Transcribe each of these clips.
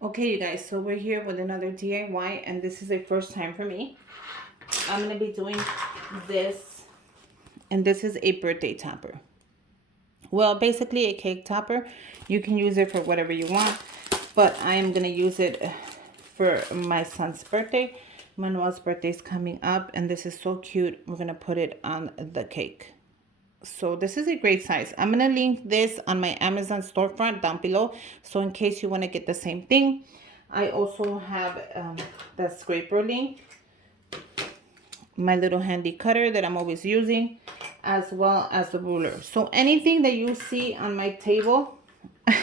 Okay, you guys, so we're here with another DIY, and this is a first time for me. I'm going to be doing this, and this is a birthday topper. Well, basically a cake topper. You can use it for whatever you want, but I am going to use it for my son's birthday. Manuel's birthday is coming up, and this is so cute. We're going to put it on the cake. So this is a great size. I'm going to link this on my Amazon storefront down below. So in case you want to get the same thing. I also have the scraper link, my little handy cutter that I'm always using, as well as the ruler. So anything that you see on my table,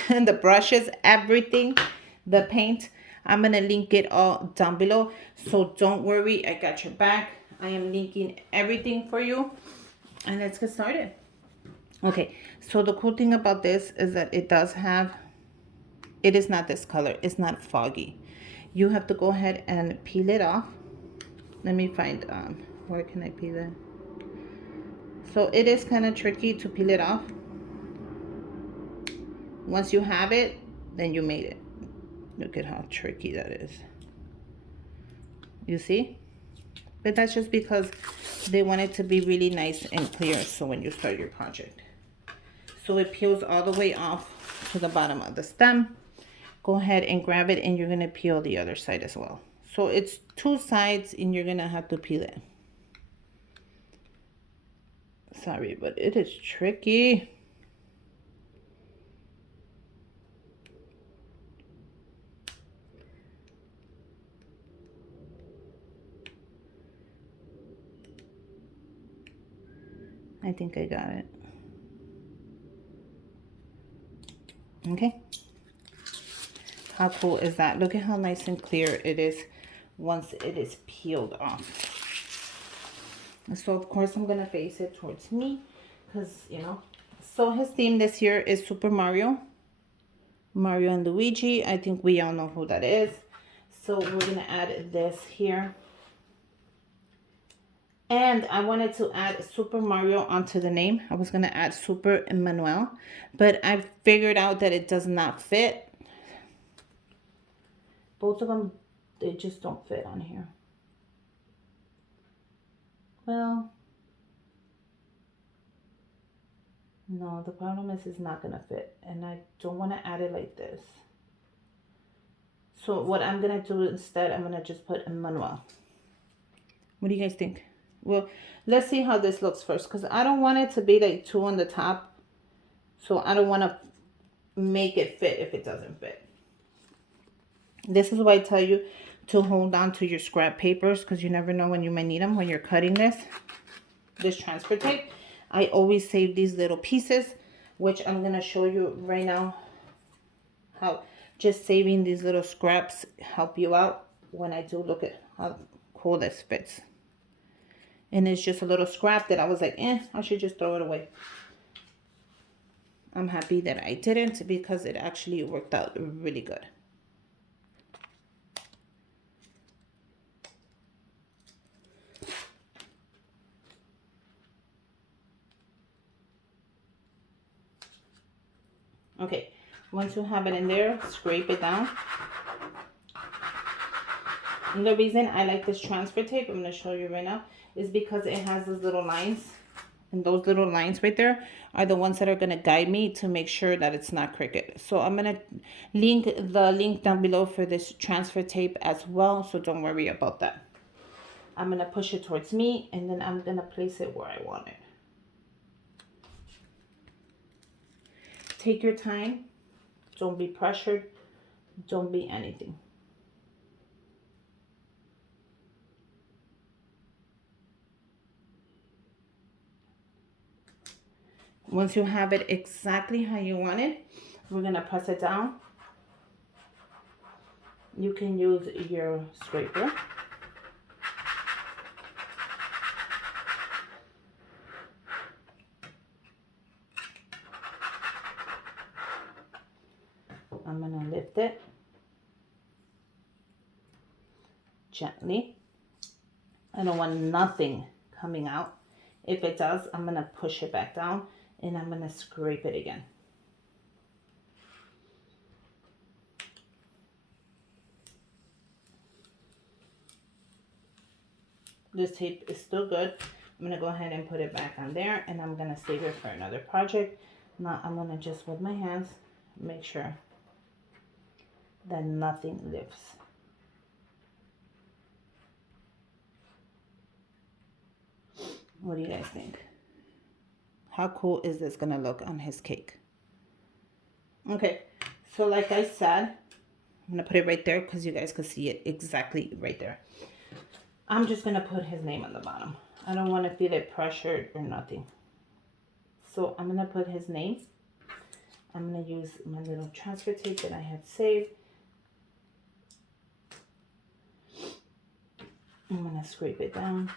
the brushes, everything, the paint, I'm going to link it all down below. So don't worry, I got your back. I am linking everything for you. And let's get started. Okay, so the cool thing about this is that it is not this color. It's not foggy. You have to go ahead and peel it off. Let me find, where can I peel it? So it is kind of tricky to peel it off. Once you have it, then you made it. Look at how tricky that is. You see? But that's just because they want it to be really nice and clear so when you start your project. So it peels all the way off to the bottom of the stem. Go ahead and grab it, and you're going to peel the other side as well. So it's two sides, and you're going to have to peel it. Sorry, but it is tricky. I think I got it. Okay. How cool is that? Look at how nice and clear it is once it is peeled off. So of course I'm gonna face it towards me because, you know. So his theme this year is Super Mario. Mario and Luigi. I think we all know who that is. So we're gonna add this here. And I wanted to add Super Mario onto the name. I was gonna add Super Emmanuel, but I figured out that it does not fit. Both of them, they just don't fit on here. Well, no, the problem is it's not gonna fit, and I don't want to add it like this. So what I'm gonna do instead, I'm gonna just put Emmanuel. What do you guys think? Well, let's see how this looks first, because I don't want it to be like two on the top. So I don't want to make it fit if it doesn't fit. This is why I tell you to hold on to your scrap papers, because you never know when you might need them when you're cutting this transfer tape. I always save these little pieces, which I'm going to show you right now how just saving these little scraps help you out when I do. Look at how cool this fits. And it's just a little scrap that I was like, I should just throw it away. I'm happy that I didn't, because it actually worked out really good. Okay, once you have it in there, scrape it down. And the reason I like this transfer tape, I'm going to show you right now, is because it has those little lines. And those little lines right there are the ones that are going to guide me to make sure that it's not crooked. So I'm going to link the link down below for this transfer tape as well. So don't worry about that. I'm going to push it towards me, and then I'm going to place it where I want it. Take your time. Don't be pressured. Don't be anything. Once you have it exactly how you want it, we're going to press it down. You can use your scraper. I'm going to lift it gently. I don't want nothing coming out. If it does, I'm going to push it back down, and I'm going to scrape it again. This tape is still good. I'm gonna go ahead and put it back on there, and I'm gonna save it for another project. Now I'm gonna just with my hands make sure that nothing lifts. What do you guys think? How cool is this gonna look on his cake? Okay, so like I said, I'm gonna put it right there because you guys can see it exactly right there. I'm just gonna put his name on the bottom. I don't want to feel it pressured or nothing. So I'm gonna put his name. I'm gonna use my little transfer tape that I had saved. I'm gonna scrape it down.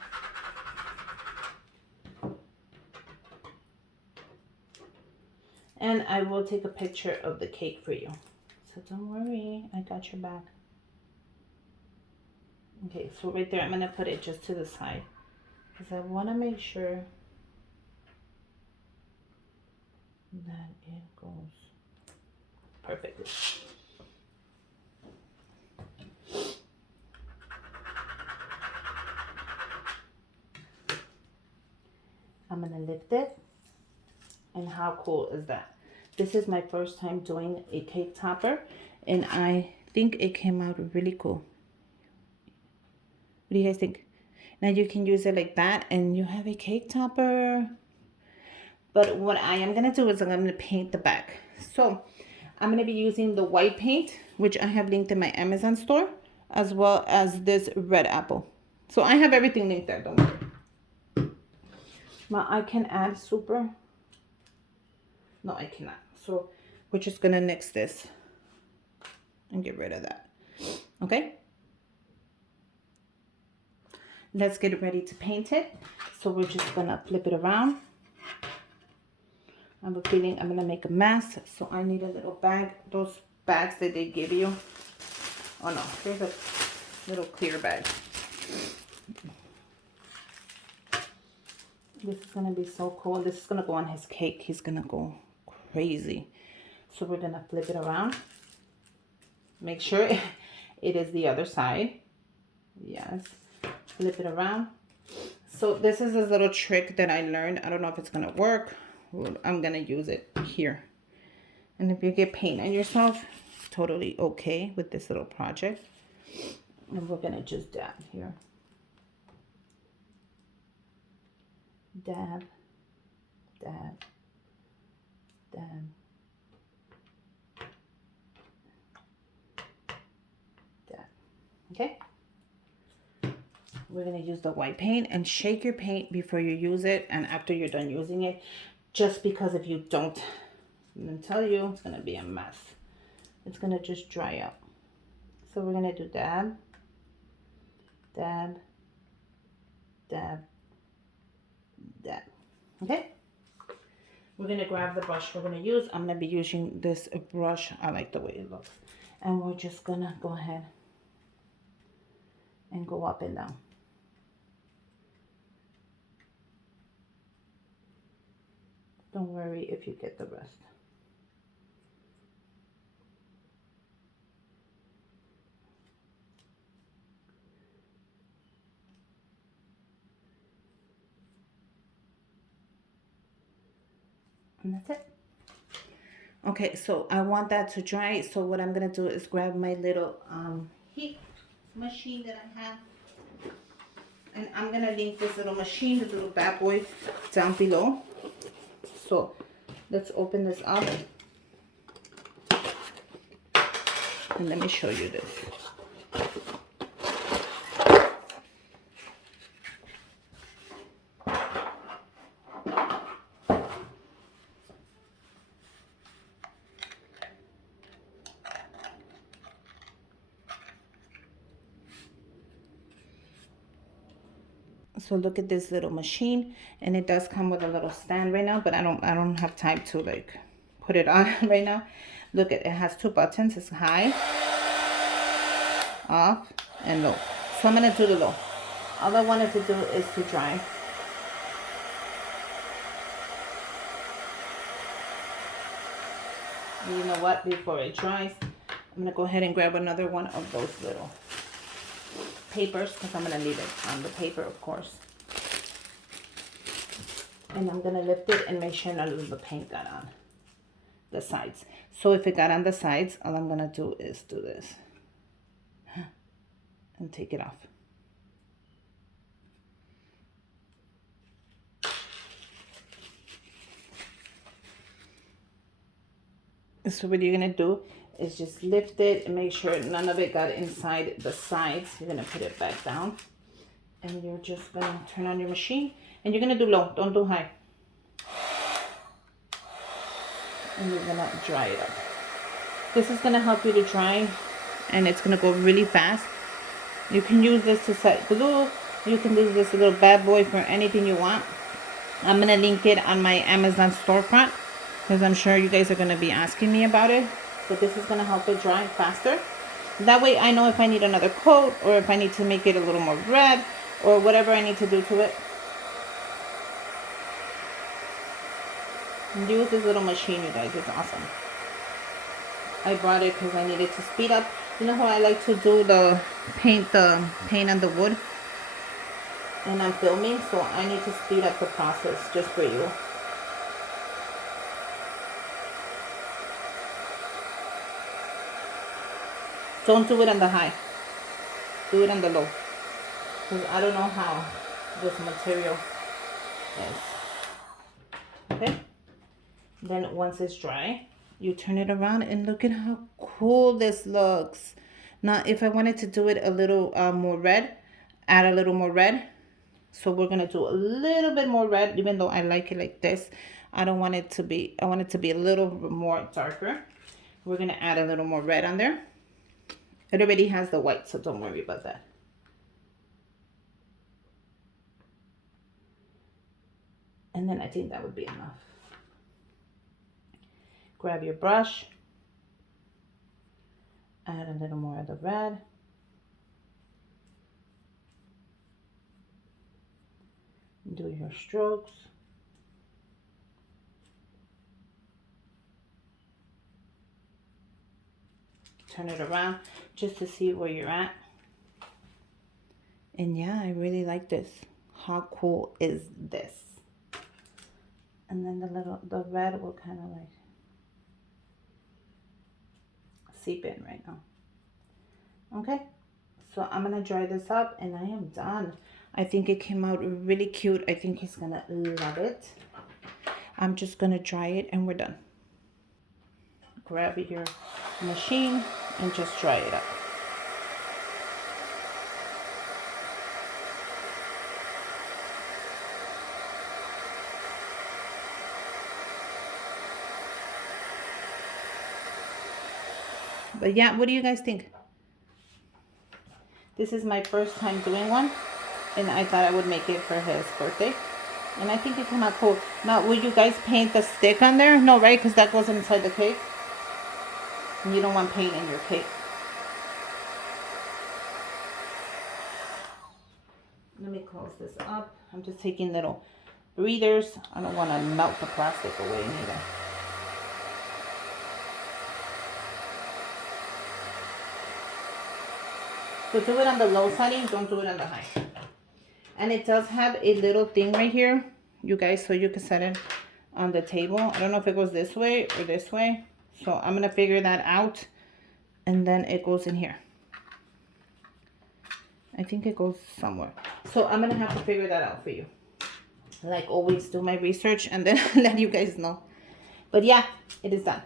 And I will take a picture of the cake for you. So don't worry, I got your back. Okay, so right there, I'm gonna put it just to the side because I wanna make sure that it goes perfectly. I'm gonna lift it. And how cool is that? This is my first time doing a cake topper, and I think it came out really cool. What do you guys think? Now you can use it like that and you have a cake topper. But what I am gonna do is I'm gonna paint the back. So I'm gonna be using the white paint, which I have linked in my Amazon store, as well as this red apple. So I have everything linked there, don't worry. Now I can add super. No, I cannot. So we're just gonna nix this and get rid of that. Okay? Let's get ready to paint it. So we're just gonna flip it around. I have a feeling I'm gonna make a mess, so I need a little bag. Those bags that they give you. Oh no, there's a little clear bag. This is gonna be so cool. This is gonna go on his cake. He's gonna go crazy. So we're gonna flip it around. Make sure it is the other side. Yes. Flip it around. So this is a little trick that I learned. I don't know if it's gonna work. I'm gonna use it here. And if you get paint on yourself, totally okay with this little project. And we're gonna just dab here. Dab, dab, dab. Dab. Okay? We're gonna use the white paint, and shake your paint before you use it and after you're done using it, just because if you don't, I'm gonna tell you, it's gonna be a mess. It's gonna just dry up. So we're gonna do dab, dab, dab, dab. Okay? We're gonna grab the brush we're gonna use. I'm gonna be using this brush. I like the way it looks. And we're just gonna go ahead and go up and down. Don't worry if you get the rest. And that's it. Okay, so I want that to dry. So what I'm gonna do is grab my little heat machine that I have. And I'm gonna link this little machine, this little bad boy, down below. So let's open this up. And let me show you this. So look at this little machine, and it does come with a little stand right now, but I don't have time to like put it on right now. Look at it has two buttons. It's high, off, and low. So I'm gonna do the low. All I wanted to do is to dry. You know what? Before it dries, I'm gonna go ahead and grab another one of those little papers because I'm going to leave it on the paper, of course. And I'm going to lift it and make sure none of the paint got on the sides. So if it got on the sides, all I'm going to do is do this and take it off. So what you're going to do is just lift it and make sure none of it got inside the sides. You're going to put it back down. And you're just going to turn on your machine. And you're going to do low. Don't do high. And you're going to dry it up. This is going to help you to dry. And it's going to go really fast. You can use this to set glue. You can use this little bad boy for anything you want. I'm going to link it on my Amazon storefront, because I'm sure you guys are going to be asking me about it. But this is going to help it dry faster. That way I know if I need another coat, or if I need to make it a little more red, or whatever I need to do to it. Use this little machine, you guys. It's awesome. I bought it because I needed to speed up. You know how I like to do the paint on the wood? And I'm filming, so I need to speed up the process just for you. Don't do it on the high. Do it on the low. Because I don't know how this material is. Okay? Then once it's dry, you turn it around and look at how cool this looks. Now, if I wanted to do it a little more red, add a little more red. So we're going to do a little bit more red, even though I like it like this. I want it to be a little more darker. We're going to add a little more red on there. It already has the white, so don't worry about that. And then I think that would be enough. Grab your brush. Add a little more of the red. Do your strokes. Turn it around just to see where you're at. And yeah, I really like this. How cool is this? And then the red will kind of like seep in right now. Okay, so I'm gonna dry this up and I am done. I think it came out really cute. I think he's gonna love it. I'm just gonna dry it and we're done. Grab your machine and just dry it up. But yeah, what do you guys think? This is my first time doing one, and I thought I would make it for his birthday. And I think it came out cool. Now, will you guys paint the stick on there? No, right? Because that goes inside the cake. And you don't want paint in your cake. Let me close this up. I'm just taking little breathers. I don't want to melt the plastic away neither. So do it on the low setting, don't do it on the high. And it does have a little thing right here, you guys, so you can set it on the table. I don't know if it goes this way or this way. So I'm going to figure that out. And then it goes in here. I think it goes somewhere. So I'm going to have to figure that out for you. Like always, do my research and then let you guys know. But yeah, it is done.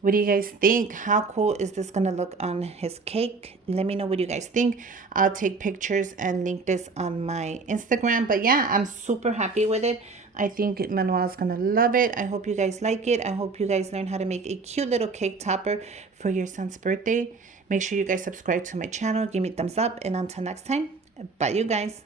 What do you guys think? How cool is this gonna look on his cake? Let me know what you guys think. I'll take pictures and link this on my Instagram. But yeah, I'm super happy with it. I think Manuel's gonna love it. I hope you guys like it. I hope you guys learn how to make a cute little cake topper for your son's birthday. Make sure you guys subscribe to my channel. Give me a thumbs up. And until next time, bye you guys.